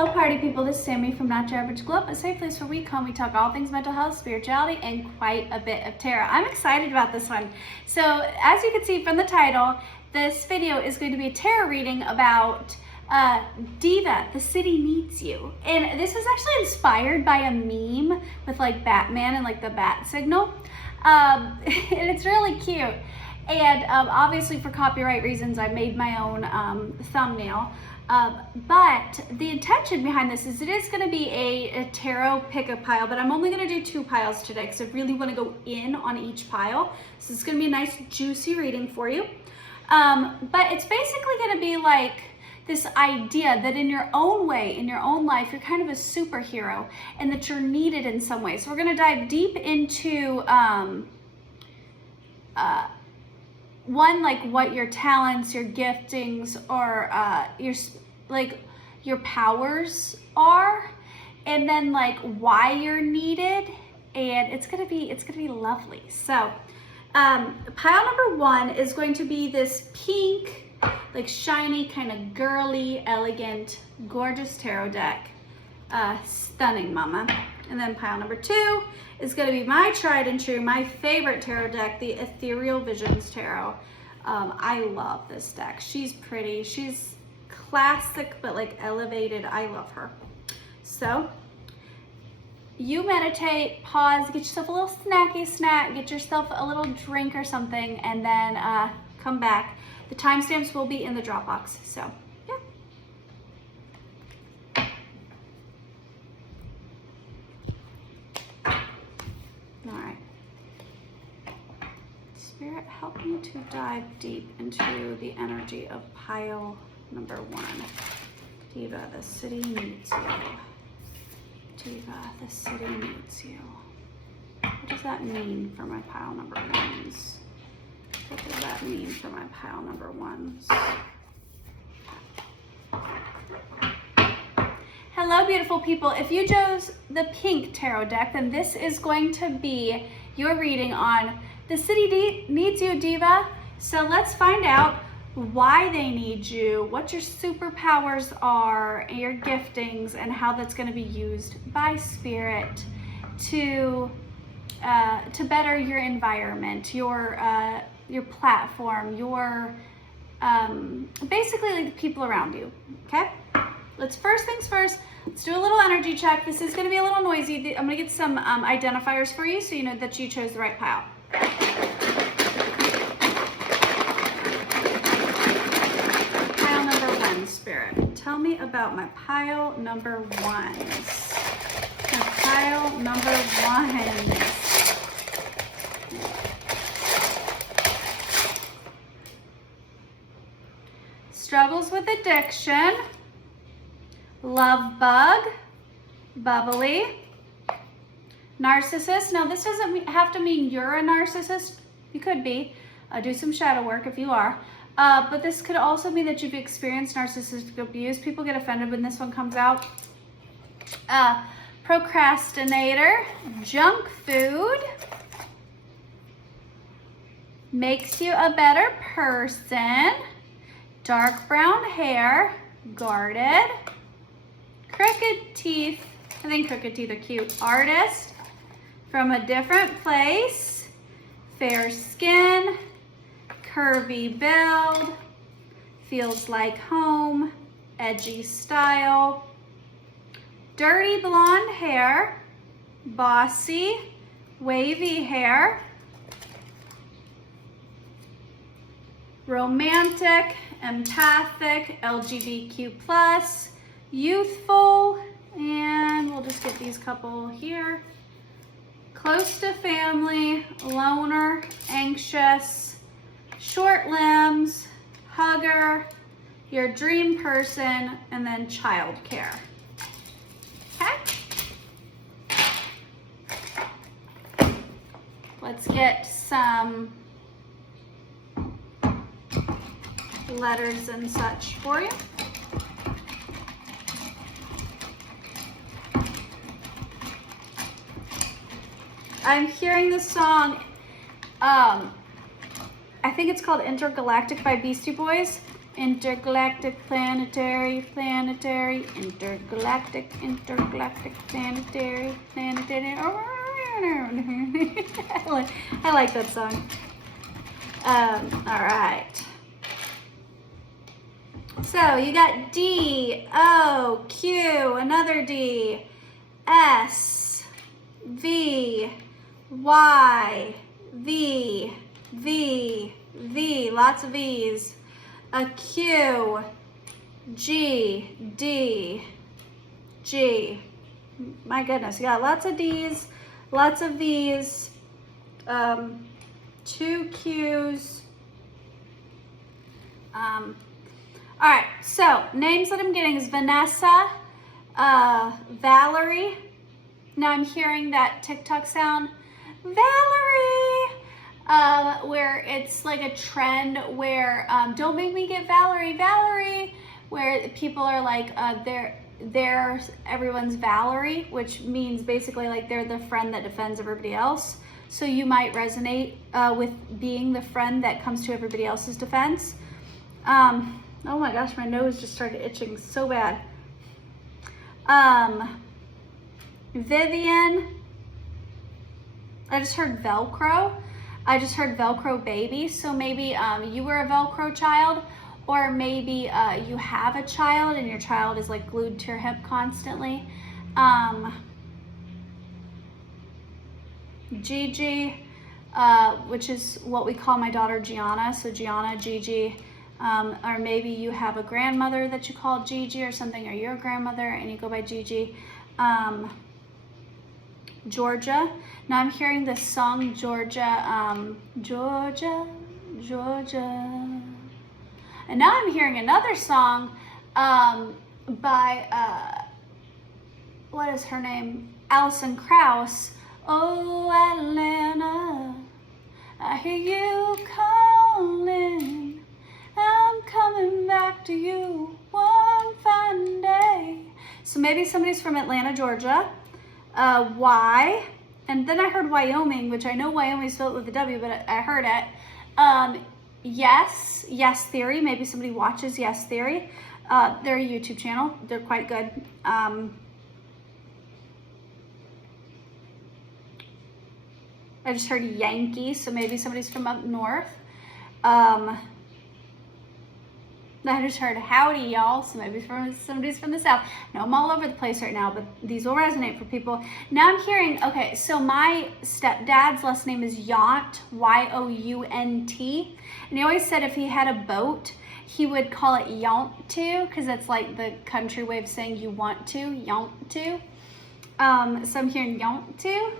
Hello party people, this is Sammy from Not Your Average Glow Up, a safe place where we come, we talk all things mental health, spirituality, and quite a bit of tarot. I'm excited about this one. So as you can see from the title, this video is going to be a tarot reading about Diva, the city needs you. And this is actually inspired by a meme with like Batman and like the bat signal. And it's really cute. And obviously for copyright reasons, I made my own thumbnail. But the intention behind this is it is going to be a tarot pick-up pile, but I'm only going to do 2 piles today because I really want to go in on each pile. So it's going to be a nice juicy reading for you. But it's basically going to be like this idea that in your own way, in your own life, you're kind of a superhero and that you're needed in some way. So we're going to dive deep into one, like what your talents, your giftings, or your powers are, and then like why you're needed, and it's gonna be lovely. So pile number 1 is going to be this pink, like shiny, kind of girly, elegant, gorgeous tarot deck. Stunning, mama. And then pile number 2 is going to be my tried and true, my favorite tarot deck, the Ethereal Visions Tarot. I love this deck. She's pretty. She's classic, but like elevated. I love her. So you meditate, pause, get yourself a little snacky snack, get yourself a little drink or something, and then come back. The timestamps will be in the Dropbox. So yeah. All right. Spirit, help me to dive deep into the energy of pile number 1. Diva, the city needs you. Diva, the city needs you. What does that mean for my pile number 1s? What does that mean for my pile number 1s? Hello, beautiful people. If you chose the pink tarot deck, then this is going to be your reading on the city needs you, Diva. So let's find out why they need you, what your superpowers are, and your giftings, and how that's going to be used by Spirit to better your environment, your platform, your basically like the people around you. Okay. First things first. Let's do a little energy check. This is going to be a little noisy. I'm going to get some identifiers for you so you know that you chose the right pile. Pile number 1, Spirit. Tell me about my pile number 1s. My pile number 1s. Struggles with addiction. Love bug. Bubbly. Narcissist. Now this doesn't have to mean you're a narcissist. You could be. Do some shadow work if you are. But this could also mean that you've experienced narcissistic abuse. People get offended when this one comes out. Procrastinator. Junk food. Makes you a better person. Dark brown hair. Guarded. Crooked teeth. I think crooked teeth are cute. Artist. From a different place. Fair skin. Curvy build. Feels like home. Edgy style. Dirty blonde hair. Bossy. Wavy hair. Romantic. Empathic. LGBTQ+. Youthful. And we'll just get these couple here. Close to family, loner, anxious, short limbs, hugger, your dream person, and then childcare. Okay? Let's get some letters and such for you. I'm hearing this song, I think it's called Intergalactic by Beastie Boys, intergalactic, planetary, planetary, intergalactic, intergalactic, planetary, planetary. I like that song. All right. So you got D, O, Q, another D, S, V, Y, V, V, V, lots of V's, a Q, G, D, G. My goodness, you got lots of D's, lots of V's, 2 Q's. All right, so names that I'm getting is Vanessa, Valerie. Now I'm hearing that TikTok sound, Valerie, where it's like a trend where don't make me get Valerie, Valerie, where people are like they're everyone's Valerie, which means basically like they're the friend that defends everybody else. So you might resonate with being the friend that comes to everybody else's defense. Oh my gosh, my nose just started itching so bad. Vivian. I just heard Velcro. I just heard Velcro baby. So maybe you were a Velcro child, or maybe you have a child and your child is like glued to your hip constantly. Gigi, which is what we call my daughter Gianna. So Gianna, Gigi. Or maybe you have a grandmother that you call Gigi or something, or your grandmother and you go by Gigi. Georgia. Now I'm hearing this song, Georgia, Georgia, Georgia. And now I'm hearing another song by, what is her name? Alison Krauss. Oh, Atlanta, I hear you calling. I'm coming back to you one fine day. So maybe somebody's from Atlanta, Georgia. Y. And then I heard Wyoming, which I know Wyoming is spelled with a W, but I heard it. Yes, Yes Theory. Maybe somebody watches Yes Theory. They're a YouTube channel. They're quite good. I just heard Yankee, so maybe somebody's from up north. I just heard howdy, y'all, so maybe somebody's from the south. No, I'm all over the place right now, but these will resonate for people. Now I'm hearing, okay, so my stepdad's last name is Yount, Y-O-U-N-T, and he always said if he had a boat, he would call it Yount to, because it's like the country way of saying you want to, Yount to. So I'm hearing Yount to.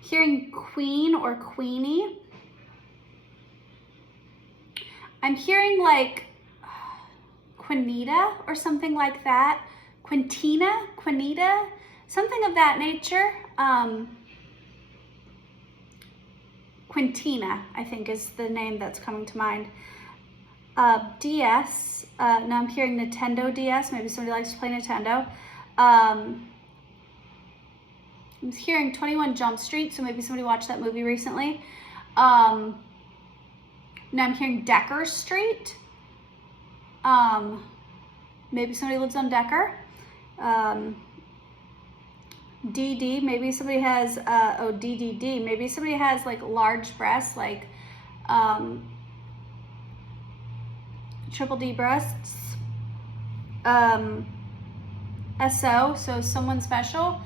Hearing Queen or Queenie. I'm hearing like Quinita or something like that. Quintina, something of that nature. Quintina, I think, is the name that's coming to mind. DS, now I'm hearing Nintendo DS. Maybe somebody likes to play Nintendo. I'm hearing 21 Jump Street, so maybe somebody watched that movie recently. Now I'm hearing Decker Street. Maybe somebody lives on Decker. DD, maybe somebody has, DDD, maybe somebody has like large breasts, like triple D breasts. SO, so someone special.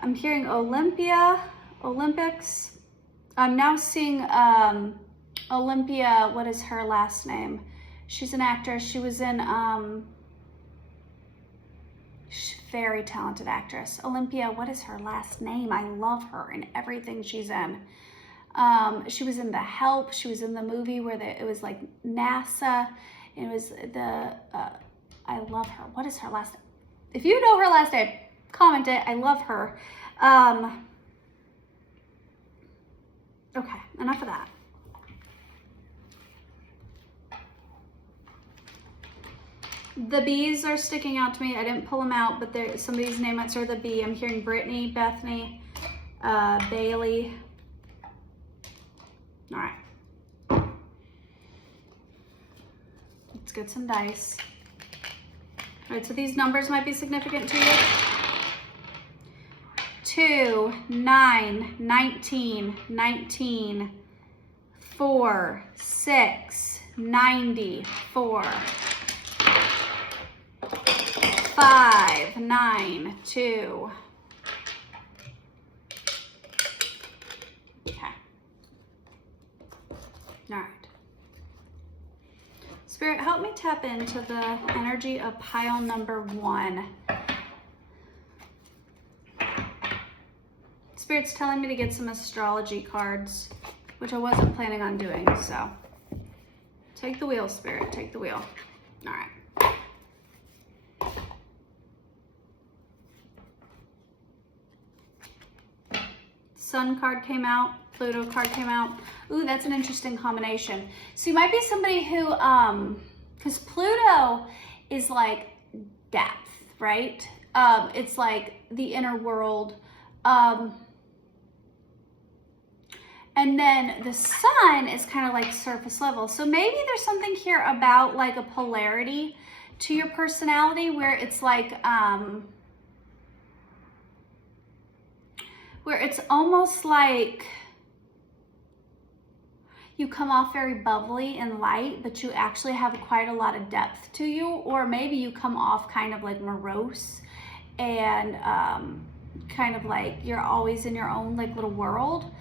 I'm hearing Olympics. I'm now seeing Olympia, what is her last name? She's an actress. She was in, she's a very talented actress. Olympia, what is her last name? I love her in everything she's in. She was in The Help. She was in the movie where it was like NASA. It was I love her. What is her last name? If you know her last name, comment it. I love her. Okay, enough of that. The B's are sticking out to me. I didn't pull them out, but there somebody's name might start with a B. I'm hearing Brittany, Bethany, Bailey. All right. Let's get some dice. All right, so these numbers might be significant to you. 2, 9, 19, 19, 4, 6, 94, 5, 9, 2. Okay. All right. Spirit, help me tap into the energy of pile number 1. Spirit's telling me to get some astrology cards, which I wasn't planning on doing, so take the wheel, Spirit, take the wheel. All right. Sun card came out, Pluto card came out. Ooh, that's an interesting combination. So you might be somebody who, because Pluto is like depth, right? It's like the inner world. And then the sun is kind of like surface level. So maybe there's something here about like a polarity to your personality where it's like, where it's almost like you come off very bubbly and light, but you actually have quite a lot of depth to you. Or maybe you come off kind of like morose and kind of like you're always in your own like little world,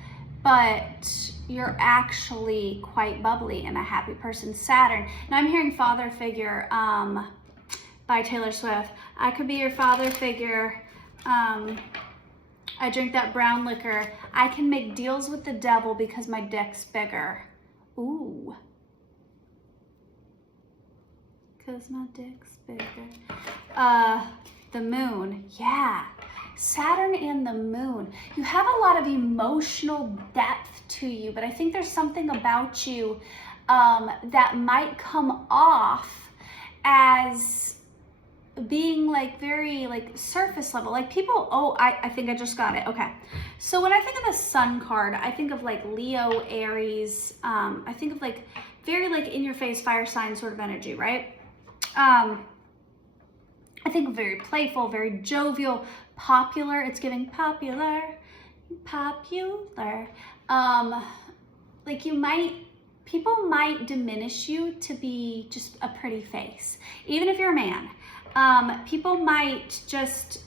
but you're actually quite bubbly and a happy person. Saturn. Now I'm hearing father figure by Taylor Swift. I could be your father figure. I drink that brown liquor. I can make deals with the devil because my dick's bigger. Ooh. Because my dick's bigger. The moon. Yeah. Saturn and the moon. You have a lot of emotional depth to you, but I think there's something about you that might come off as being like very like surface level. Like people, oh, I think I just got it. Okay. So when I think of the sun card, I think of like Leo, Aries. I think of like very like in your face fire sign sort of energy, right? I think very playful, very jovial, popular. It's giving popular. Like people might diminish you to be just a pretty face, even if you're a man. People might just,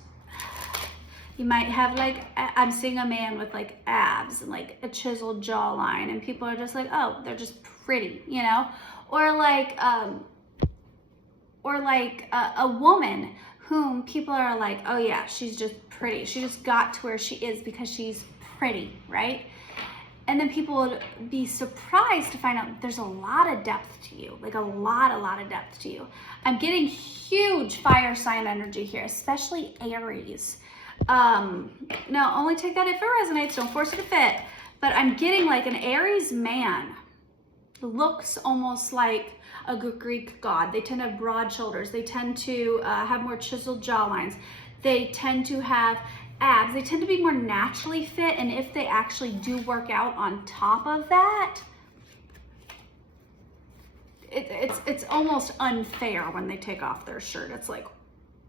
you might have like, I'm seeing a man with like abs and like a chiseled jawline, and people are just like, oh, they're just pretty, you know? Or like a woman whom people are like, oh yeah, she's just pretty. She just got to where she is because she's pretty, right? And then people would be surprised to find out there's a lot of depth to you, like a lot of depth to you. I'm getting huge fire sign energy here, especially Aries. Now, only take that if it resonates, don't force it to fit. But I'm getting like an Aries man looks almost like a Greek god. They tend to have broad shoulders. They tend to have more chiseled jawlines. They tend to have abs. They tend to be more naturally fit, and if they actually do work out on top of that, it's almost unfair when they take off their shirt. It's like,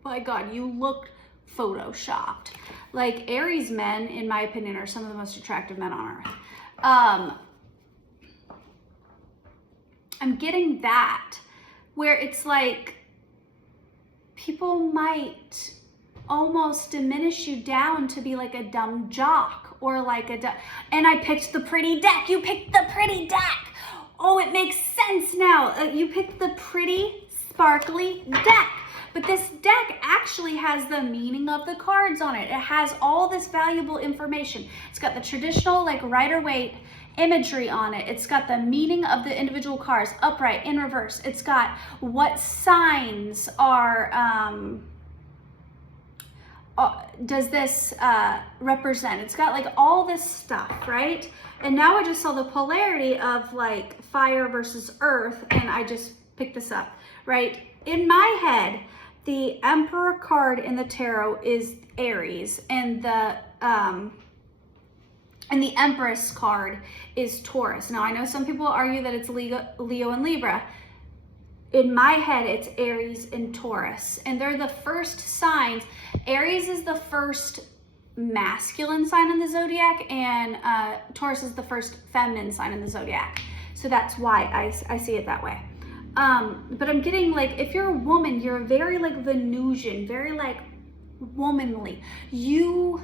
my God, you look photoshopped. Like Aries men, in my opinion, are some of the most attractive men on earth. I'm getting that, where it's like people might almost diminish you down to be like a dumb jock or like and I picked the pretty deck. You picked the pretty deck. Oh, it makes sense now. You picked the pretty, sparkly deck. But this deck actually has the meaning of the cards on it. It has all this valuable information. It's got the traditional like Rider-Waite imagery on it. It's got the meaning of the individual cards, upright, in reverse. It's got what signs are, does this represent? It's got like all this stuff, right? And now I just saw the polarity of like fire versus earth, and I just picked this up, right? In my head, the Emperor card in the tarot is Aries, and the Empress card is Taurus. Now, I know some people argue that it's Leo and Libra. In my head, it's Aries and Taurus, and they're the first signs. Aries is the first masculine sign in the zodiac, and Taurus is the first feminine sign in the zodiac. So that's why I see it that way. But I'm getting like, if you're a woman, you're very like Venusian, very like womanly. You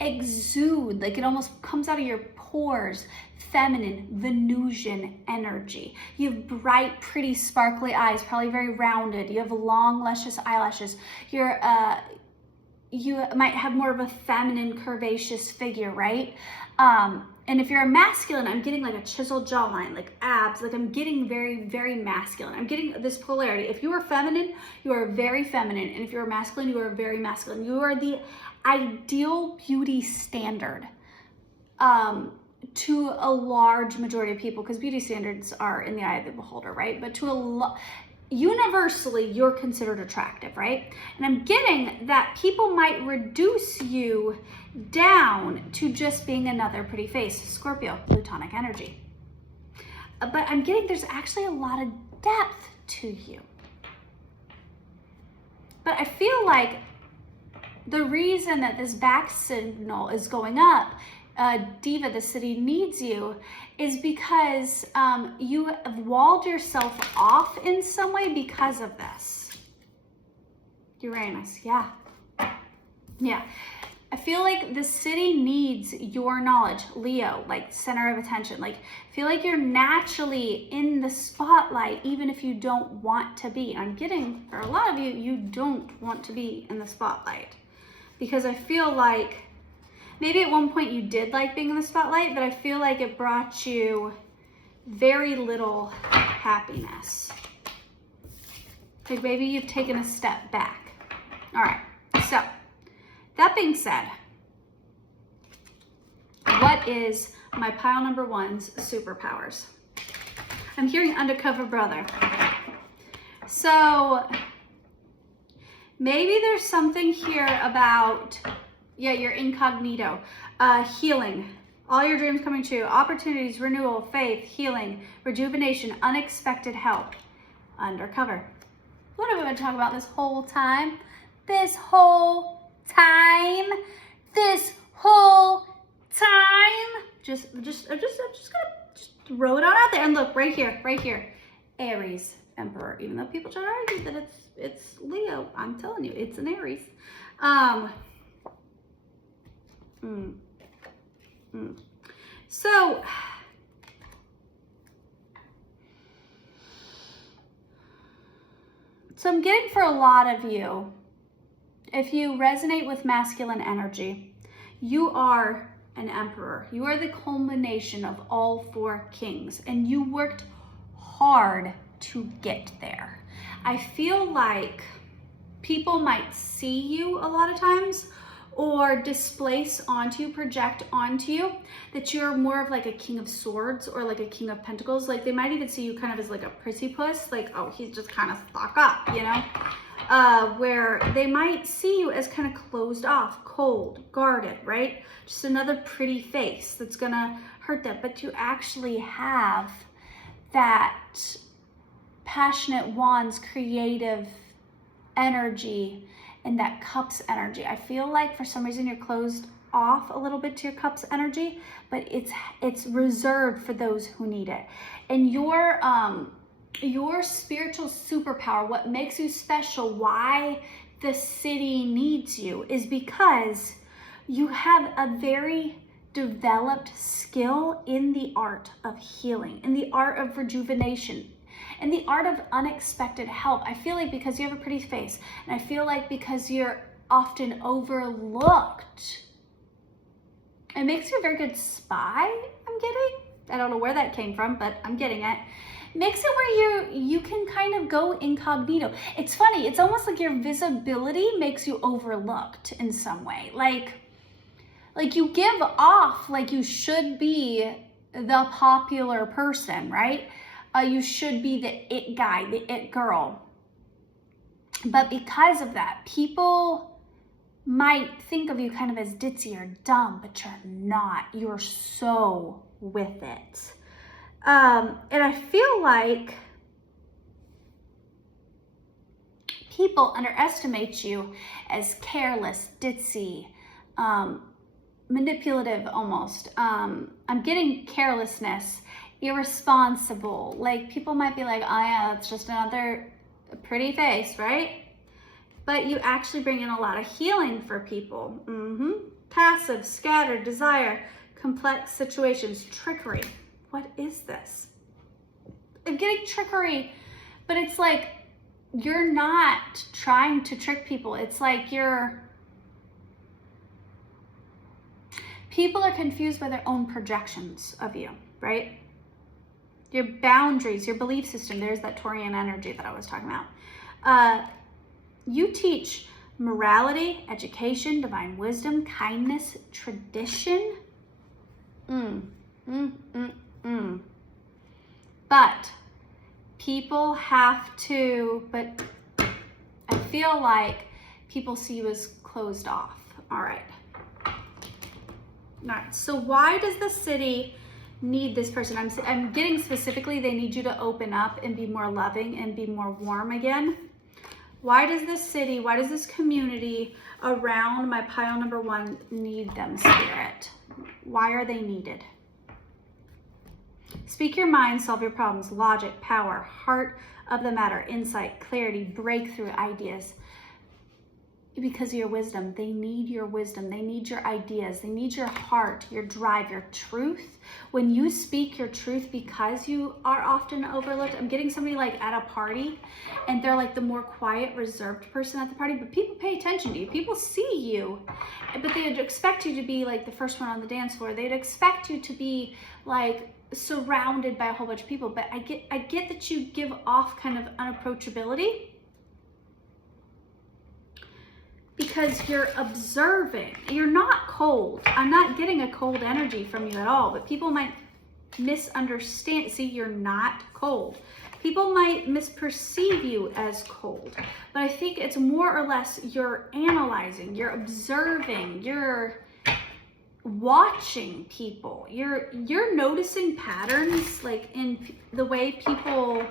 exude, like it almost comes out of your pores, feminine, Venusian energy. You have bright, pretty, sparkly eyes, probably very rounded. You have long, luscious eyelashes. You might have more of a feminine, curvaceous figure, right? And if you're a masculine, I'm getting like a chiseled jawline, like abs, like I'm getting very, very masculine. I'm getting this polarity. If you are feminine, you are very feminine. And if you're masculine, you are very masculine. You are the ideal beauty standard to a large majority of people, because beauty standards are in the eye of the beholder, right? But to universally, you're considered attractive, right? And I'm getting that people might reduce you down to just being another pretty face. Scorpio, plutonic energy. But I'm getting there's actually a lot of depth to you. But I feel like the reason that this back signal is going up, Diva, the city needs you, is because you have walled yourself off in some way because of this. Uranus, yeah. Yeah. I feel like the city needs your knowledge. Leo, like center of attention. Like, I feel like you're naturally in the spotlight, even if you don't want to be. I'm getting, for a lot of you, you don't want to be in the spotlight. Because I feel like, maybe at one point you did like being in the spotlight, but I feel like it brought you very little happiness. Like maybe you've taken a step back. All right, so that being said, what is my pile number one's superpowers? I'm hearing undercover brother. So maybe there's something here about, yeah, your incognito, healing, all your dreams coming true, opportunities, renewal, faith, healing, rejuvenation, unexpected help, undercover. What have we been talking about this whole time? This whole time? I'm just gonna throw it out there. And look, right here, Aries, Emperor. Even though people try to argue that it's Leo, I'm telling you, it's an Aries. So I'm getting for a lot of you, if you resonate with masculine energy, you are an emperor. You are the culmination of all four kings, and you worked hard to get there. I feel like people might see you a lot of times, or displace onto you, project onto you, that you're more of like a king of swords or like a king of pentacles. Like they might even see you kind of as like a prissy puss, like, oh, he's just kind of stuck up, you know? Where they might see you as kind of closed off, cold, guarded, right? Just another pretty face that's gonna hurt them. But you actually have that passionate wands, creative energy, and that cups energy. I feel like for some reason you're closed off a little bit to your cups energy, but it's reserved for those who need it. And your spiritual superpower, what makes you special, why the city needs you, is because you have a very developed skill in the art of healing, in the art of rejuvenation, and the art of unexpected help. I feel like because you have a pretty face, and I feel like because you're often overlooked, it makes you a very good spy, I'm getting. I don't know where that came from, but I'm getting it. Makes it where you can kind of go incognito. It's funny, it's almost like your visibility makes you overlooked in some way. Like you give off like you should be the popular person, right? You should be the it guy, the it girl. But because of that, people might think of you kind of as ditzy or dumb, but you're not. You're so with it. And I feel like people underestimate you as careless, ditzy, manipulative almost. I'm getting carelessness, irresponsible. Like people might be like, oh yeah, that's just another pretty face, right? But you actually bring in a lot of healing for people. Passive, scattered, desire, complex situations, trickery. What is this? I'm getting trickery, but it's like you're not trying to trick people. It's like people are confused by their own projections of you, right? Your boundaries, your belief system. There's that Taurian energy that I was talking about. You teach morality, education, divine wisdom, kindness, tradition. But people have to, but I feel like people see you as closed off. All right. So why does the city need this person? I'm getting specifically, they need you to open up and be more loving and be more warm again. Why does this city, why does this community around my pile number 1 need them, Spirit? Why are they needed? Speak your mind, solve your problems, logic, power, heart of the matter, insight, clarity, breakthrough ideas. Because of your wisdom. They need your wisdom. They need your ideas. They need your heart, your drive, your truth. When you speak your truth, because you are often overlooked, I'm getting somebody like at a party and they're like the more quiet, reserved person at the party, but people pay attention to you. People see you, but they'd expect you to be like the first one on the dance floor. They'd expect you to be like surrounded by a whole bunch of people, but I get that you give off kind of unapproachability, because you're observing. You're not cold. I'm not getting a cold energy from you at all, but people might misunderstand. See, you're not cold. People might misperceive you as cold, but I think it's more or less you're analyzing, you're observing, you're watching people. You're noticing patterns, like in the way people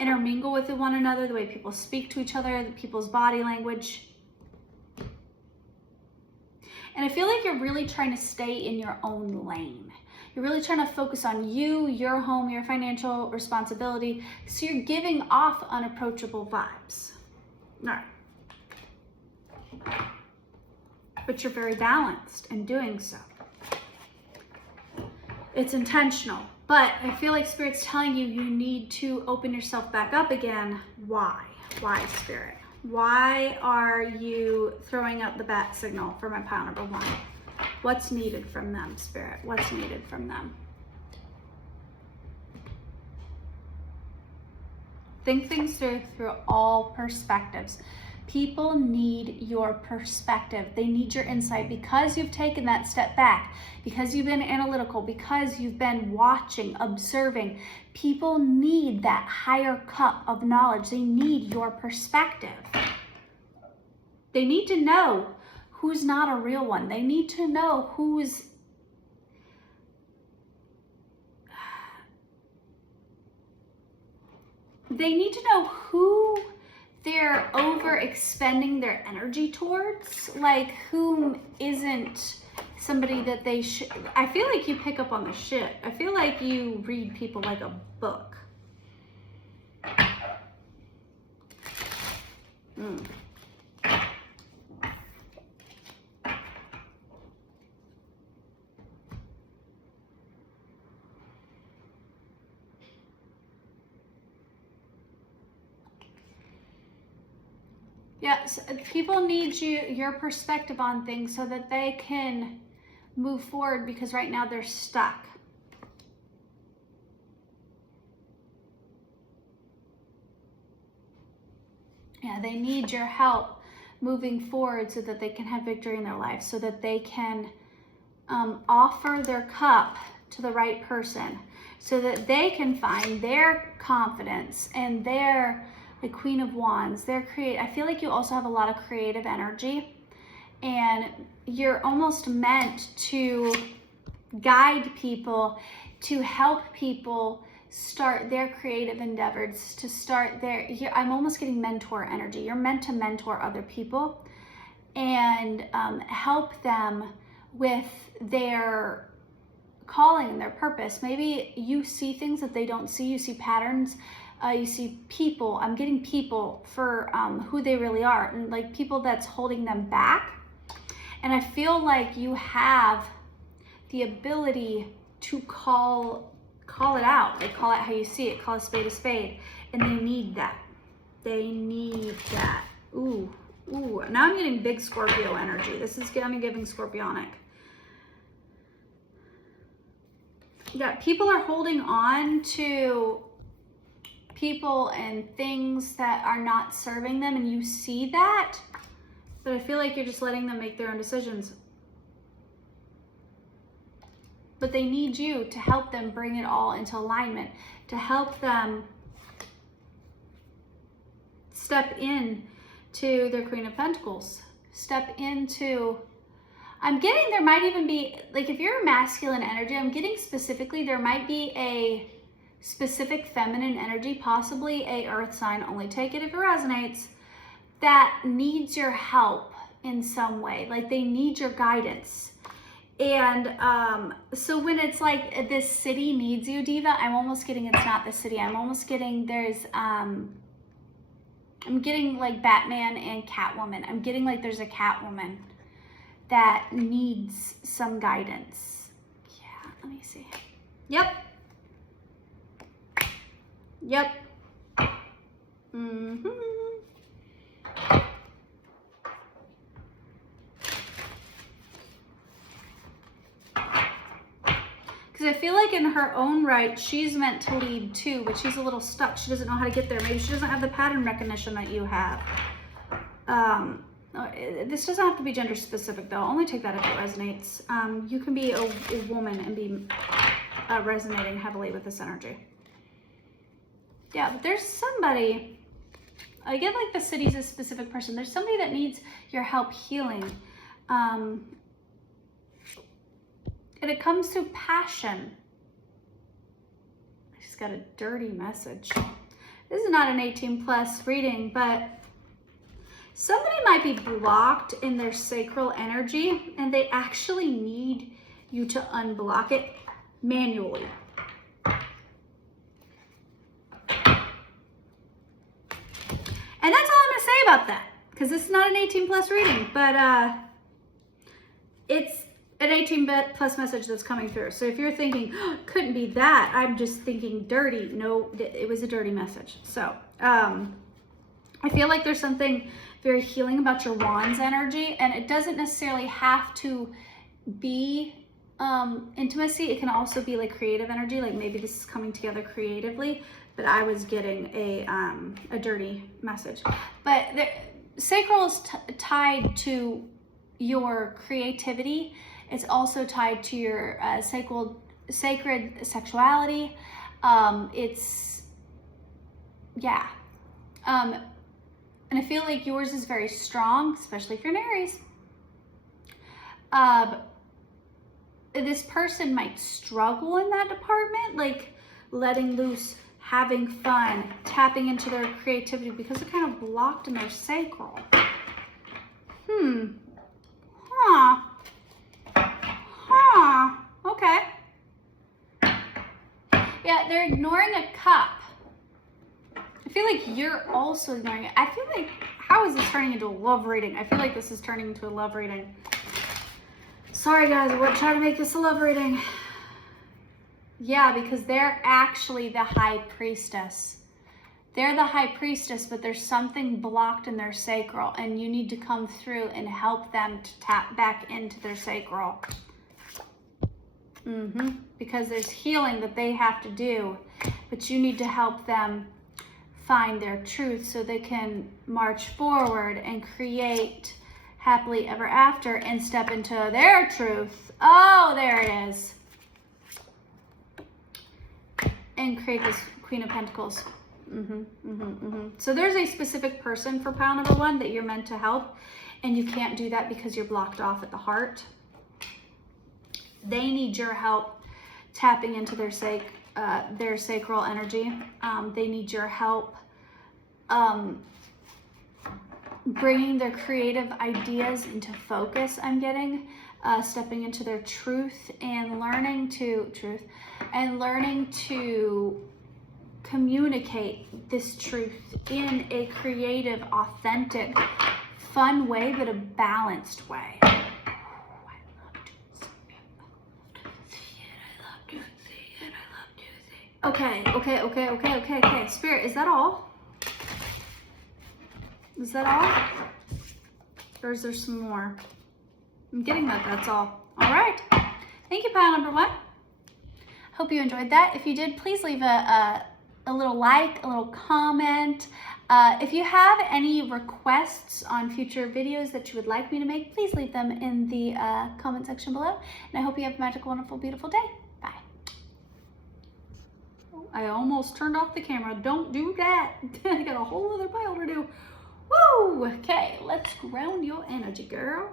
intermingle with one another, the way people speak to each other, people's body language. And I feel like you're really trying to stay in your own lane. You're really trying to focus on you, your home, your financial responsibility. So you're giving off unapproachable vibes. All right. But you're very balanced in doing so. It's intentional. But I feel like Spirit's telling you you need to open yourself back up again. Why? Why, Spirit? Why are you throwing up the bat signal for my pile number 1? What's needed from them, Spirit? What's needed from them? Think things through all perspectives. People need your perspective. They need your insight because you've taken that step back, because you've been analytical, because you've been watching, observing. People need that higher cup of knowledge. They need your perspective. They need to know who's not a real one. They need to know who's they need to know who they're overexpending their energy towards, like whom isn't somebody that they should. I feel like you pick up on the shit. I feel like you read people like a book. Yes, people need your perspective on things so that they can move forward, because right now they're stuck. Yeah, they need your help moving forward so that they can have victory in their life, so that they can offer their cup to the right person, so that they can find their confidence and their, like, Queen of Wands, their I feel like you also have a lot of creative energy, and you're almost meant to guide people, to help people start their creative endeavors, to start their, I'm almost getting mentor energy. You're meant to mentor other people and help them with their calling and their purpose. Maybe you see things that they don't see. You see patterns. You see people. I'm getting people for who they really are, and like people that's holding them back. And I feel like you have the ability to call it out. Like, call it how you see it. Call a spade, and they need that. They need that. Ooh. Now I'm getting big Scorpio energy. This is giving Scorpionic. Yeah, people are holding on to people and things that are not serving them, and you see that, but I feel like you're just letting them make their own decisions. But they need you to help them bring it all into alignment, to help them step in to their Queen of Pentacles, step into, I'm getting there might even be, like, if you're a masculine energy, I'm getting specifically there might be a specific feminine energy, possibly a earth sign, only take it if it resonates, that needs your help in some way. Like, they need your guidance. And so when it's like this city needs you, Diva, I'm almost getting it's not the city. I'm almost getting there's, I'm getting like Batman and Catwoman. I'm getting like there's a Catwoman that needs some guidance. Yeah, let me see. Yep. Mm-hmm. Because I feel like in her own right, she's meant to lead too, but she's a little stuck. She doesn't know how to get there. Maybe she doesn't have the pattern recognition that you have. This doesn't have to be gender specific though. Only take that if it resonates. You can be a woman and be resonating heavily with this energy. Yeah, but there's somebody, I get like the city's a specific person. There's somebody that needs your help healing. And it comes to passion. I just got a dirty message. This is not an 18 plus reading, but somebody might be blocked in their sacral energy and they actually need you to unblock it manually. And that's all I'm gonna say about that, because this is not an 18 plus reading, but it's an 18 plus message that's coming through. So if you're thinking, oh, couldn't be that, I'm just thinking dirty. No, it was a dirty message. So I feel like there's something very healing about your Wands energy, and it doesn't necessarily have to be intimacy. It can also be like creative energy, like maybe this is coming together creatively, but I was getting a dirty message. But the sacral is tied to your creativity. It's also tied to your sacred sexuality. It's, yeah. And I feel like yours is very strong, especially if you're an Aries. This person might struggle in that department, like letting loose, having fun, tapping into their creativity, because they're kind of blocked in their sacral. Okay. Yeah, they're ignoring a cup. I feel like you're also ignoring it. I feel like, how is this turning into a love reading? I feel like this is turning into a love reading. Sorry guys, we're trying to make this a love reading. Yeah, because they're actually the high priestess. They're the high priestess, but there's something blocked in their sacral, and you need to come through and help them to tap back into their sacral. Because there's healing that they have to do, but you need to help them find their truth so they can march forward and create happily ever after and step into their truth. Oh, there it is. and create this Queen of Pentacles. So there's a specific person for pile number 1 that you're meant to help, and you can't do that because you're blocked off at the heart. They need your help tapping into their sacral energy. They need your help bringing their creative ideas into focus. I'm getting stepping into their truth and learning to communicate this truth in a creative, authentic, fun way, but a balanced way. Okay. Spirit, is that all? Is that all? Or is there some more? I'm getting that that's all. All right. Thank you, pile number 1. Hope you enjoyed that. If you did, please leave a little like, a little comment. If you have any requests on future videos that you would like me to make, please leave them in the comment section below. And I hope you have a magical, wonderful, beautiful day. Bye. I almost turned off the camera. Don't do that. I got a whole other pile to do. Woo! Okay, let's ground your energy, girl.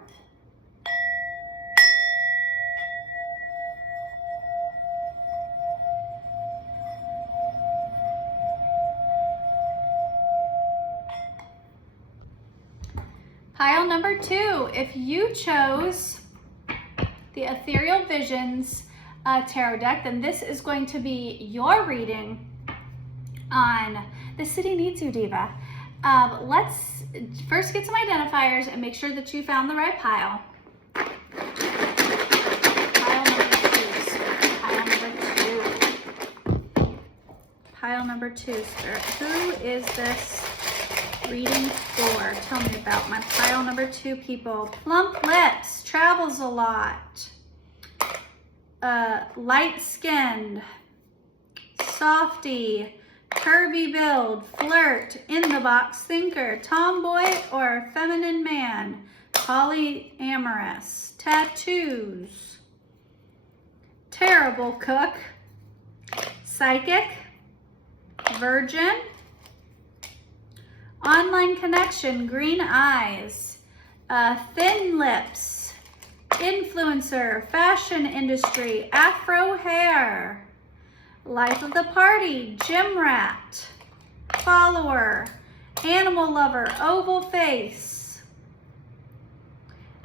Pile number 2, if you chose the Ethereal Visions tarot deck, then this is going to be your reading on The City Needs You, Diva. Let's first get some identifiers and make sure that you found the right pile. Pile number 2, Spirit. Who is this reading for? Tell me about my pile number 2 people. Plump lips, travels a lot. Light-skinned, softy, curvy build, flirt, in the box thinker, tomboy or feminine man, polyamorous, tattoos, terrible cook, psychic, virgin, online connection, green eyes, thin lips, influencer, fashion industry, afro hair, life of the party, gym rat, follower, animal lover, oval face,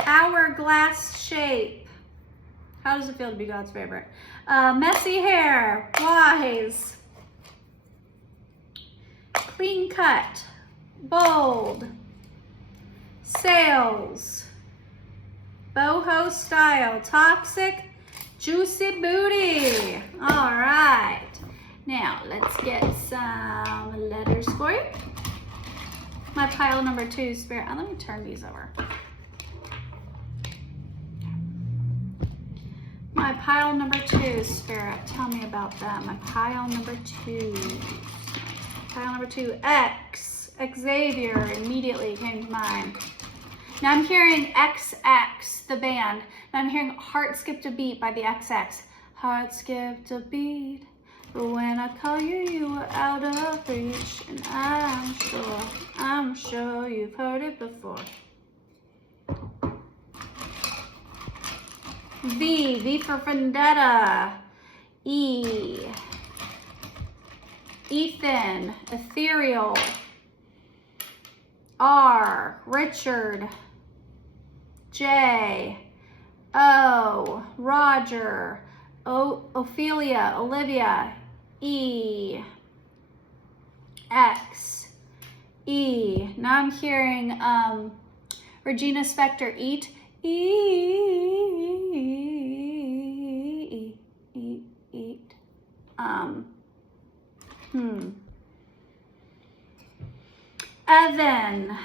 hourglass shape. How does it feel to be God's favorite? Messy hair, wise, clean cut, bold, sales, boho style, toxic, juicy booty. All right, now let's get some letters for you. My pile number 2, Spirit. Let me turn these over. My pile number 2, Spirit. Tell me about that. My pile number 2. Pile number 2, X. Xavier immediately came to mind. Now I'm hearing XX, the band. Now I'm hearing Heart Skipped a Beat by the XX. Heart skipped a beat, but when I call you, you were out of reach. And I'm sure you've heard it before. V for Vendetta. E, Ethan, ethereal. R, Richard. J, O, Roger. O, Ophelia, Olivia. E, X, E. Now I'm hearing Regina Spektor, eat. Eat. Evan,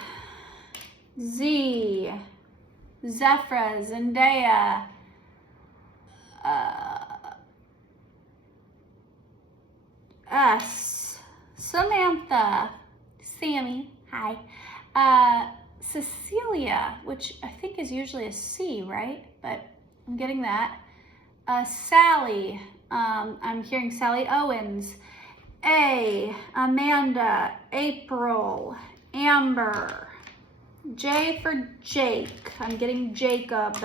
Z, Zephra, Zendaya, S, Samantha, Sammy, hi, Cecilia, which I think is usually a C, right? But I'm getting that. Sally. I'm hearing Sally Owens. A, Amanda, April, Amber. J for Jake. I'm getting Jacob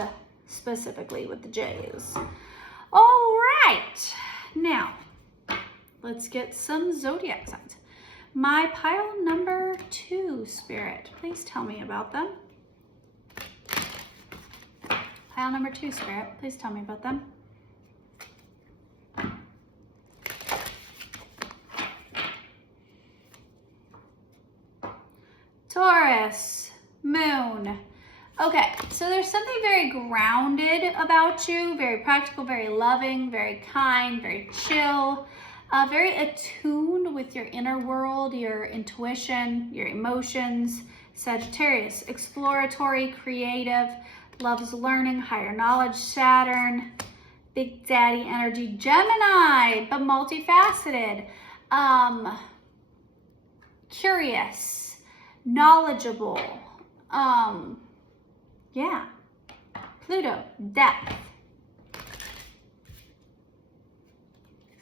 specifically with the J's. All right. Now, let's get some zodiac signs. My pile number 2, Spirit. Please tell me about them. Pile number 2, Spirit. Please tell me about them. Taurus, Moon. Okay, so there's something very grounded about you, very practical, very loving, very kind, very chill, very attuned with your inner world, your intuition, your emotions. Sagittarius, exploratory, creative, loves learning, higher knowledge. Saturn, big daddy energy. Gemini, but multifaceted, curious, knowledgeable, yeah. Pluto, depth,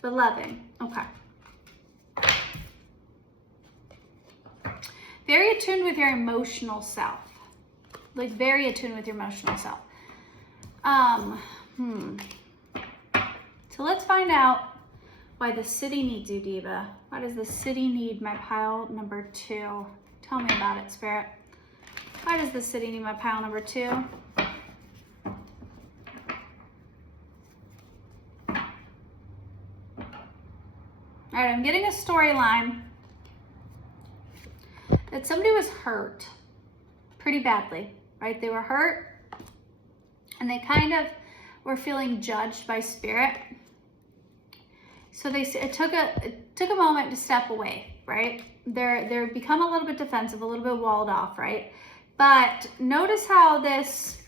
but loving. Okay. Very attuned with your emotional self. Like very attuned with your emotional self. So let's find out why the city needs you, Diva. Why does the city need my pile number 2? Tell me about it, Spirit. Why does the city need my pile number 2? All right, I'm getting a storyline that somebody was hurt pretty badly, right? They were hurt and they kind of were feeling judged by Spirit. So it took a moment to step away, right? They're become a little bit defensive, a little bit walled off, right? But notice how this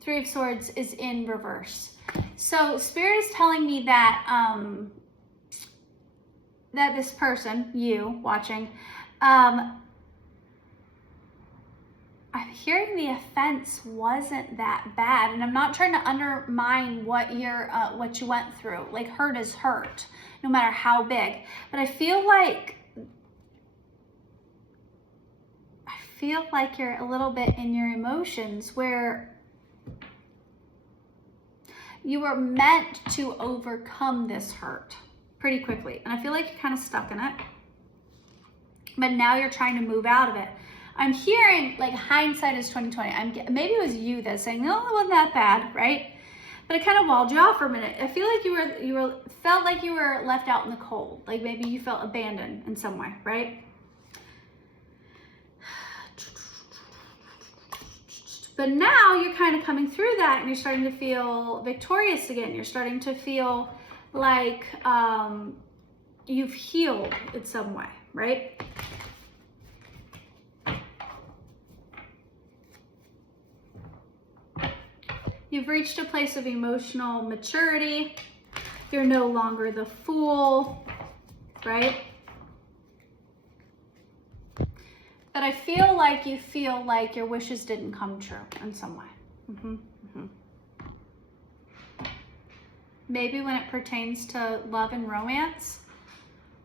3 of Swords is in reverse. So Spirit is telling me that that this person, you watching, I'm hearing the offense wasn't that bad, and I'm not trying to undermine what you went through. Like, hurt is hurt, no matter how big. But I feel like you're a little bit in your emotions where you were meant to overcome this hurt pretty quickly, and I feel like you're kind of stuck in it. But now you're trying to move out of it. I'm hearing like hindsight is 2020. Maybe it was you that's saying, no, it wasn't that bad, right? But it kind of walled you off for a minute. I feel like you felt like you were left out in the cold. Like maybe you felt abandoned in some way, right? But now you're kind of coming through that and you're starting to feel victorious again. You're starting to feel like you've healed in some way, right? You've reached a place of emotional maturity. You're no longer the fool, right? But I feel like you feel like your wishes didn't come true in some way. Maybe when it pertains to love and romance.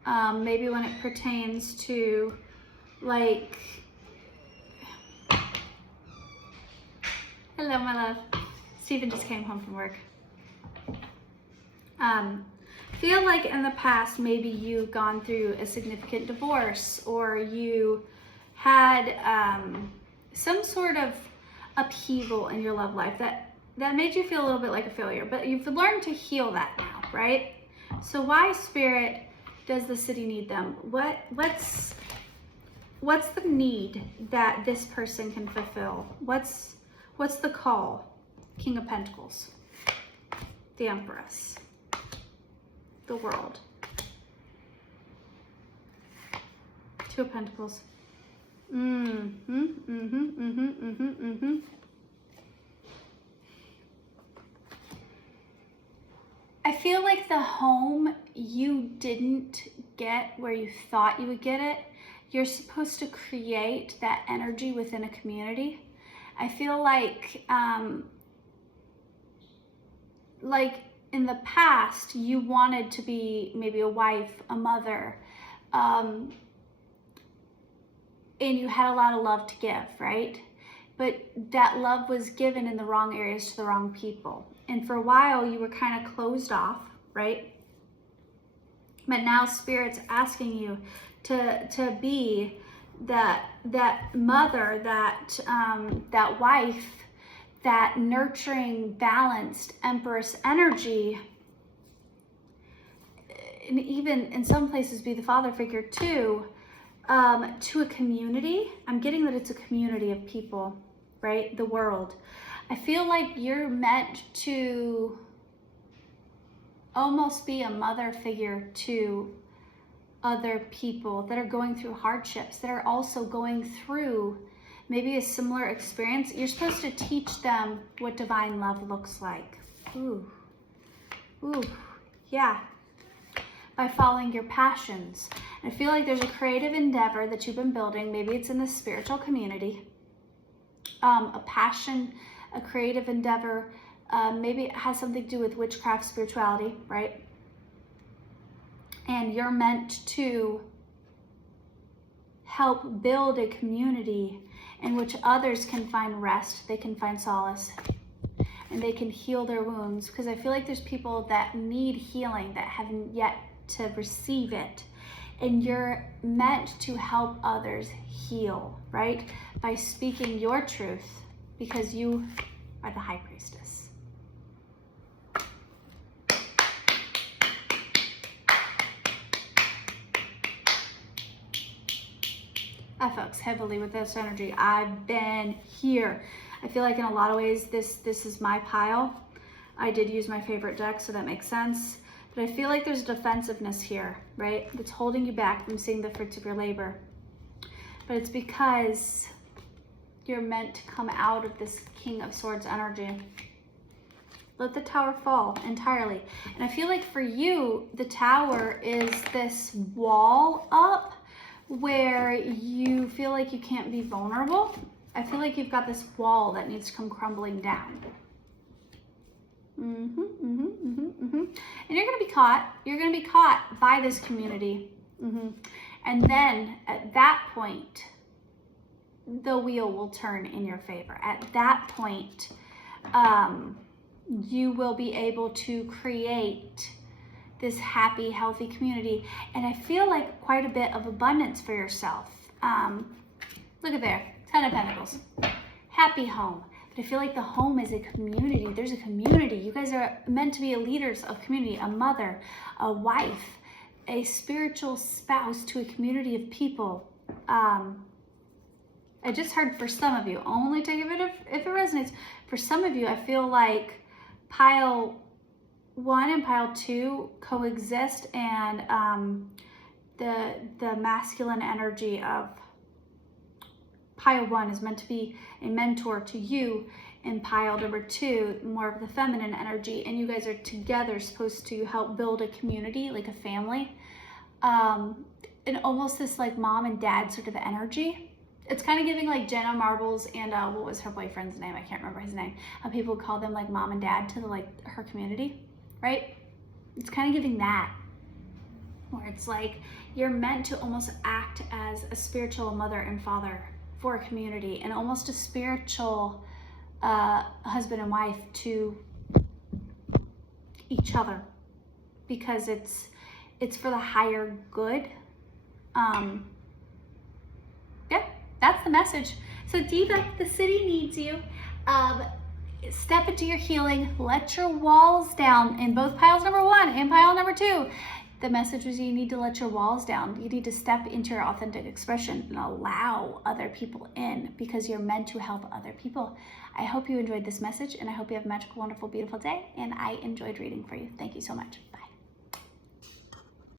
Maybe when it pertains to like, hello, my love. Stephen just came home from work. Feel like in the past, maybe you've gone through a significant divorce, or you had some sort of upheaval in your love life that made you feel a little bit like a failure, but you've learned to heal that now, right? So why, Spirit, does the city need them? What's the need that this person can fulfill? What's the call? King of Pentacles, the Empress, the World, 2 of Pentacles. I feel like the home you didn't get where you thought you would get it. You're supposed to create that energy within a community. I feel like in the past you wanted to be maybe a wife, a mother, and you had a lot of love to give, right? But that love was given in the wrong areas to the wrong people. And for a while you were kind of closed off, right? But now Spirit's asking you to be that mother, that wife, that nurturing, balanced Empress energy, and even in some places be the father figure too, to a community. I'm getting that it's a community of people, right? The world. I feel like you're meant to almost be a mother figure to other people that are going through hardships, that are also going through maybe a similar experience. You're supposed to teach them what divine love looks like. Ooh, yeah. By following your passions. I feel like there's a creative endeavor that you've been building. Maybe it's in the spiritual community. A passion, a creative endeavor. Maybe it has something to do with witchcraft, spirituality, right? And you're meant to help build a community in which others can find rest, they can find solace, and they can heal their wounds. Because I feel like there's people that need healing that haven't yet to receive it. And you're meant to help others heal, right? By speaking your truth, because you are the high priestess. I fucks heavily with this energy. I've been here. I feel like in a lot of ways, this is my pile. I did use my favorite deck, so that makes sense. But I feel like there's defensiveness here, right? That's holding you back from seeing the fruits of your labor. But it's because you're meant to come out of this King of Swords energy. Let the tower fall entirely. And I feel like for you, the tower is this wall up where you feel like you can't be vulnerable. I feel like you've got this wall that needs to come crumbling down. And you're gonna be caught. You're gonna be caught by this community. And then at that point, the wheel will turn in your favor. At that point, you will be able to create this happy, healthy community. And I feel like quite a bit of abundance for yourself. Look at there, 10 of Pentacles. Happy home. But I feel like the home is a community. There's a community. You guys are meant to be leaders of community, a mother, a wife, a spiritual spouse to a community of people. I just heard for some of you, only take it if it resonates. For some of you, I feel like pile 1 and pile 2 coexist, and the masculine energy of pile 1 is meant to be a mentor to you, and pile number 2 more of the feminine energy, and you guys are together supposed to help build a community, like a family, and almost this like mom and dad sort of energy. It's kind of giving like Jenna Marbles and what was her boyfriend's name? I can't remember his name. People call them like mom and dad to the, like her community. Right? It's kind of giving that, where it's like you're meant to almost act as a spiritual mother and father for a community, and almost a spiritual husband and wife to each other, because it's for the higher good. Yeah, that's the message. So Diva, the city needs you. Step into your healing, let your walls down in both piles number 1 and pile number 2. The message is you need to let your walls down. You need to step into your authentic expression and allow other people in, because you're meant to help other people. I hope you enjoyed this message, and I hope you have a magical, wonderful, beautiful day, and I enjoyed reading for you. Thank you so much. Bye.